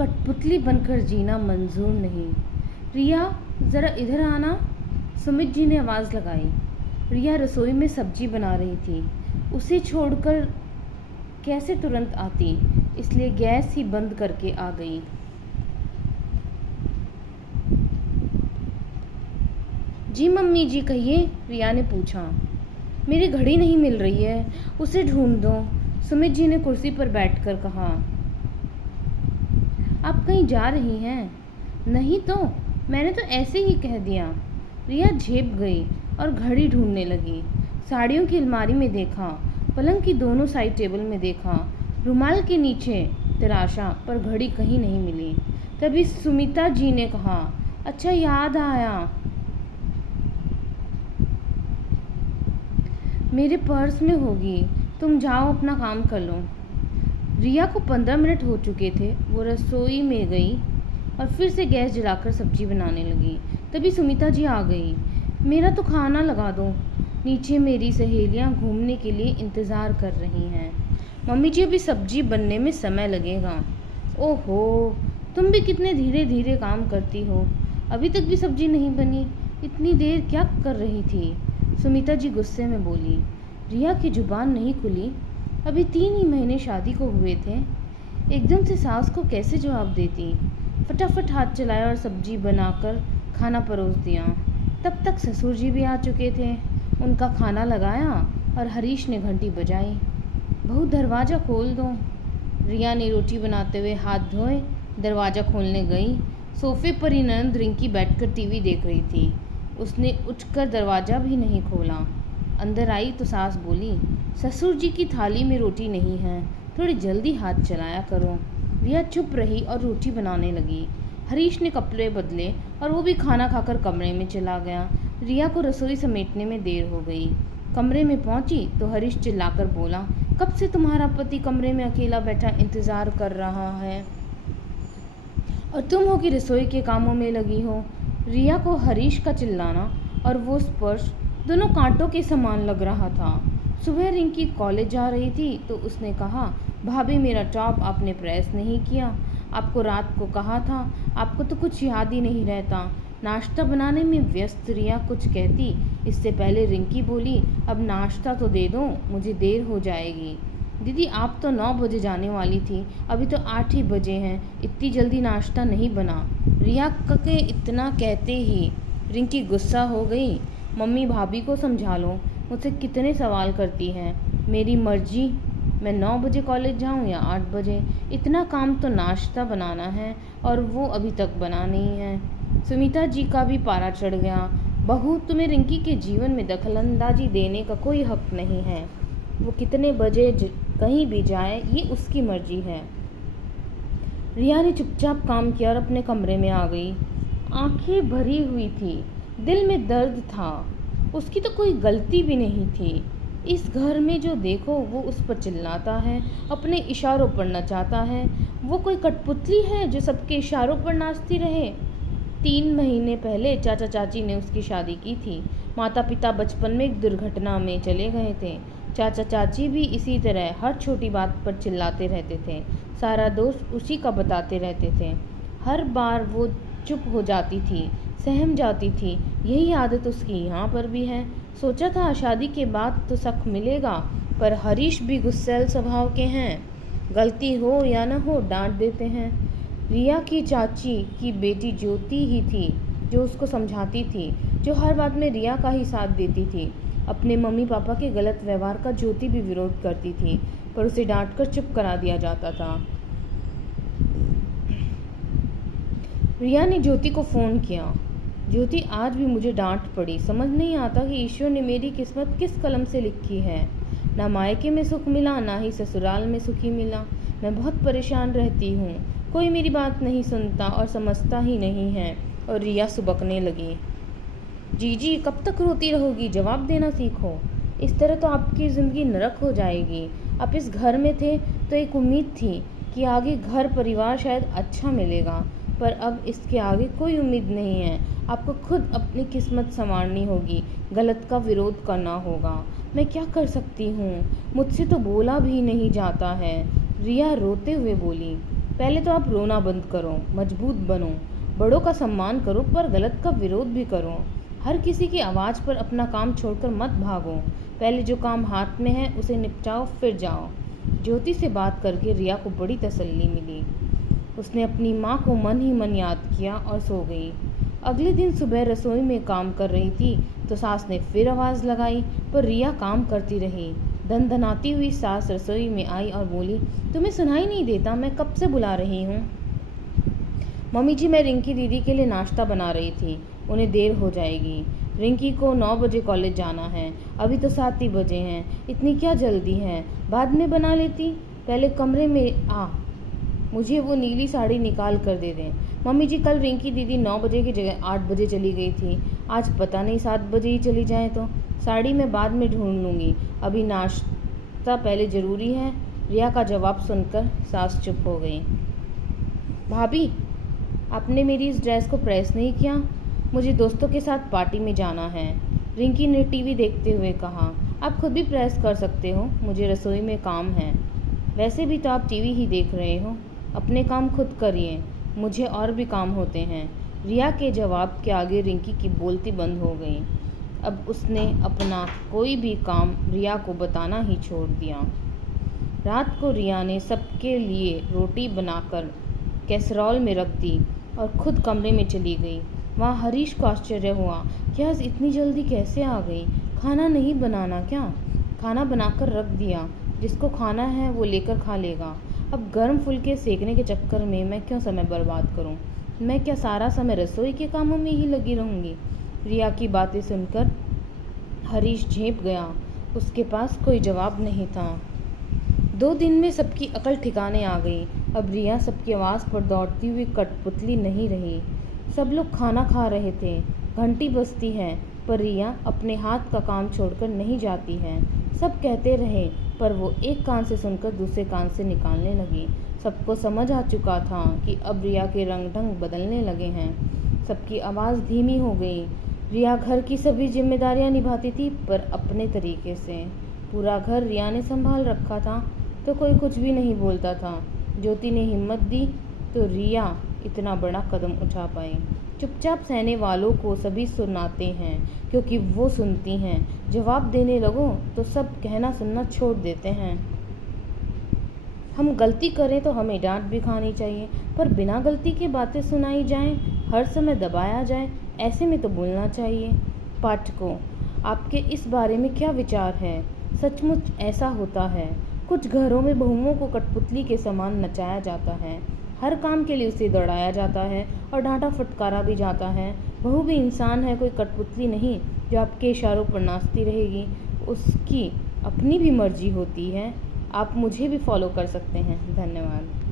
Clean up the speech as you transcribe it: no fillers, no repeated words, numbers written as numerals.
कठपुतली बनकर जीना मंजूर नहीं। रिया, ज़रा इधर आना, सुमित जी ने आवाज़ लगाई। रिया रसोई में सब्जी बना रही थी। उसे छोड़कर कैसे तुरंत आती, इसलिए गैस ही बंद करके आ गई। जी मम्मी जी, कहिए, रिया ने पूछा। मेरी घड़ी नहीं मिल रही है, उसे ढूंढ दो, सुमित जी ने कुर्सी पर बैठकर कहा। आप कहीं जा रही हैं? नहीं तो, मैंने तो ऐसे ही कह दिया। रिया झेप गई और घड़ी ढूंढने लगी। साड़ियों की अलमारी में देखा, पलंग की दोनों साइड टेबल में देखा, रुमाल के नीचे तराशा, पर घड़ी कहीं नहीं मिली। तभी सुमिता जी ने कहा, अच्छा याद आया, मेरे पर्स में होगी, तुम जाओ अपना काम कर लो। रिया को 15 मिनट हो चुके थे। वो रसोई में गई और फिर से गैस जलाकर सब्जी बनाने लगी। तभी सुमिता जी आ गई। मेरा तो खाना लगा दो, नीचे मेरी सहेलियां घूमने के लिए इंतज़ार कर रही हैं। मम्मी जी, अभी सब्जी बनने में समय लगेगा। ओहो, तुम भी कितने धीरे धीरे काम करती हो, अभी तक भी सब्जी नहीं बनी, इतनी देर क्या कर रही थी? सुमिता जी गुस्से में बोली। रिया की जुबान नहीं खुली। अभी 3 ही महीने शादी को हुए थे, एकदम से सास को कैसे जवाब देती। फटाफट हाथ चलाया और सब्जी बनाकर खाना परोस दिया। तब तक ससुर जी भी आ चुके थे। उनका खाना लगाया और हरीश ने घंटी बजाई। बहू, दरवाज़ा खोल दो। रिया ने रोटी बनाते हुए हाथ धोए, दरवाज़ा खोलने गई। सोफे पर ही ननद रिंकी बैठकर टीवी देख रही थी। उसने उठकर दरवाज़ा भी नहीं खोला। अंदर आई तो सास बोली, ससुर जी की थाली में रोटी नहीं है, थोड़ी जल्दी हाथ चलाया करो। रिया चुप रही और रोटी बनाने लगी। हरीश ने कपड़े बदले और वो भी खाना खाकर कमरे में चला गया। रिया को रसोई समेटने में देर हो गई। कमरे में पहुंची तो हरीश चिल्लाकर बोला, कब से तुम्हारा पति कमरे में अकेला बैठा इंतज़ार कर रहा है और तुम हो कि रसोई के कामों में लगी हो। रिया को हरीश का चिल्लाना और वो स्पर्श दोनों कांटों के समान लग रहा था। सुबह रिंकी कॉलेज जा रही थी तो उसने कहा, भाभी मेरा टॉप आपने प्रेस नहीं किया, आपको रात को कहा था, आपको तो कुछ याद ही नहीं रहता। नाश्ता बनाने में व्यस्त रिया कुछ कहती, इससे पहले रिंकी बोली, अब नाश्ता तो दे दो, मुझे देर हो जाएगी। दीदी, आप तो 9 बजे जाने वाली थी, अभी तो 8 ही बजे हैं, इतनी जल्दी नाश्ता नहीं बना। रिया के इतना कहते ही रिंकी गुस्सा हो गई। मम्मी, भाभी को समझा लो, मुझसे कितने सवाल करती हैं, मेरी मर्जी, मैं 9 बजे कॉलेज जाऊं या 8 बजे, इतना काम तो नाश्ता बनाना है और वो अभी तक बना नहीं है। सुमिता जी का भी पारा चढ़ गया। बहू, तुम्हें रिंकी के जीवन में दखलंदाजी देने का कोई हक नहीं है। वो कितने बजे कहीं भी जाए, ये उसकी मर्जी है। रिया ने चुपचाप काम किया और अपने कमरे में आ गई। आंखें भरी हुई थी, दिल में दर्द था। उसकी तो कोई गलती भी नहीं थी। इस घर में जो देखो वो उस पर चिल्लाता है, अपने इशारों पर नचाता है। वो कोई कठपुतली है जो सबके इशारों पर नाचती रहे। 3 महीने पहले चाचा चाची ने उसकी शादी की थी। माता पिता बचपन में एक दुर्घटना में चले गए थे। चाचा चाची भी इसी तरह हर छोटी बात पर चिल्लाते रहते थे, सारा दोष उसी का बताते रहते थे। हर बार वो चुप हो जाती थी, सहम जाती थी। यही आदत उसकी यहाँ पर भी है। सोचा था शादी के बाद तो शक मिलेगा, पर हरीश भी गुस्सैल स्वभाव के हैं। गलती हो या न हो डांट देते हैं। रिया की चाची की बेटी ज्योति ही थी जो उसको समझाती थी, जो हर बात में रिया का ही साथ देती थी। अपने मम्मी पापा के गलत व्यवहार का ज्योति भी विरोध करती थी, पर उसे डांट कर चुप करा दिया जाता था। रिया ने ज्योति को फ़ोन किया। ज्योति, आज भी मुझे डांट पड़ी, समझ नहीं आता कि ईश्वर ने मेरी किस्मत किस कलम से लिखी है। ना मायके में सुख मिला, ना ही ससुराल में सुखी मिला। मैं बहुत परेशान रहती हूँ, कोई मेरी बात नहीं सुनता और समझता ही नहीं है। और रिया सुबकने लगी। जीजी, कब तक रोती रहोगी, जवाब देना सीखो। इस तरह तो आपकी ज़िंदगी नरक हो जाएगी। आप इस घर में थे तो एक उम्मीद थी कि आगे घर परिवार शायद अच्छा मिलेगा, पर अब इसके आगे कोई उम्मीद नहीं है। आपको खुद अपनी किस्मत संवारनी होगी, गलत का विरोध करना होगा। मैं क्या कर सकती हूँ, मुझसे तो बोला भी नहीं जाता है। रिया रोते हुए बोली। पहले तो आप रोना बंद करो, मजबूत बनो, बड़ों का सम्मान करो पर गलत का विरोध भी करो। हर किसी की आवाज़ पर अपना काम छोड़कर मत भागो। पहले जो काम हाथ में है उसे निपटाओ फिर जाओ। ज्योति से बात करके रिया को बड़ी तसल्ली मिली। उसने अपनी माँ को मन ही मन याद किया और सो गई। अगले दिन सुबह रसोई में काम कर रही थी तो सास ने फिर आवाज़ लगाई, पर रिया काम करती रही। दनदनाती हुई सास रसोई में आई और बोली, तुम्हें सुनाई नहीं देता? मैं कब से बुला रही हूँ। मम्मी जी, मैं रिंकी दीदी के लिए नाश्ता बना रही थी, उन्हें देर हो जाएगी। रिंकी को 9 बजे कॉलेज जाना है, अभी तो 7 ही बजे हैं, इतनी क्या जल्दी है, बाद में बना लेती। पहले कमरे में आ, मुझे वो नीली साड़ी निकाल कर दे दें। मम्मी जी, कल रिंकी दीदी 9 बजे की जगह 8 बजे चली गई थी, आज पता नहीं 7 बजे ही चली जाए तो। साड़ी मैं बाद में ढूंढ लूँगी, अभी नाश्ता पहले ज़रूरी है। रिया का जवाब सुनकर सास चुप हो गई। भाभी, आपने मेरी इस ड्रेस को प्रेस नहीं किया? मुझे दोस्तों के साथ पार्टी में जाना है, रिंकी ने टीवी देखते हुए कहा। आप खुद भी प्रेस कर सकते हो, मुझे रसोई में काम है। वैसे भी तो आप टीवी ही देख रहे हो, अपने काम खुद करिए, मुझे और भी काम होते हैं। रिया के जवाब के आगे रिंकी की बोलती बंद हो गई। अब उसने अपना कोई भी काम रिया को बताना ही छोड़ दिया। रात को रिया ने सबके लिए रोटी बनाकर कैसरोल में रख दी और खुद कमरे में चली गई। वहाँ हरीश को आश्चर्य हुआ कि आज इतनी जल्दी कैसे आ गई। खाना नहीं बनाना क्या? खाना बनाकर रख दिया, जिसको खाना है वो लेकर खा लेगा। अब गर्म फुलके सेकने के चक्कर में मैं क्यों समय बर्बाद करूं? मैं क्या सारा समय रसोई के कामों में ही लगी रहूंगी? रिया की बातें सुनकर हरीश झेंप गया, उसके पास कोई जवाब नहीं था। 2 दिन में सबकी अकल ठिकाने आ गई। अब रिया सबकी आवाज़ पर दौड़ती हुई कठपुतली नहीं रही। सब लोग खाना खा रहे थे, घंटी बजती है, पर रिया अपने हाथ का काम छोड़कर नहीं जाती है। सब कहते रहे, पर वो एक कान से सुनकर दूसरे कान से निकालने लगी। सबको समझ आ चुका था कि अब रिया के रंग ढंग बदलने लगे हैं। सबकी आवाज़ धीमी हो गई। रिया घर की सभी जिम्मेदारियां निभाती थी, पर अपने तरीके से। पूरा घर रिया ने संभाल रखा था, तो कोई कुछ भी नहीं बोलता था। ज्योति ने हिम्मत दी तो रिया इतना बड़ा कदम उठा पाई। चुपचाप सहने वालों को सभी सुनाते हैं, क्योंकि वो सुनती हैं। जवाब देने लगो तो सब कहना सुनना छोड़ देते हैं। हम गलती करें तो हमें डांट भी खानी चाहिए, पर बिना गलती के बातें सुनाई जाएं, हर समय दबाया जाए, ऐसे में तो बोलना चाहिए। पाठकों, आपके इस बारे में क्या विचार है? सचमुच ऐसा होता है। कुछ घरों में बहुओं को कठपुतली के समान नचाया जाता है, हर काम के लिए उसे दौड़ाया जाता है और डांटा फटकारा भी जाता है। बहू भी इंसान है, कोई कठपुतली नहीं जो आपके इशारों पर नाचती रहेगी। उसकी अपनी भी मर्जी होती है। आप मुझे भी फॉलो कर सकते हैं। धन्यवाद।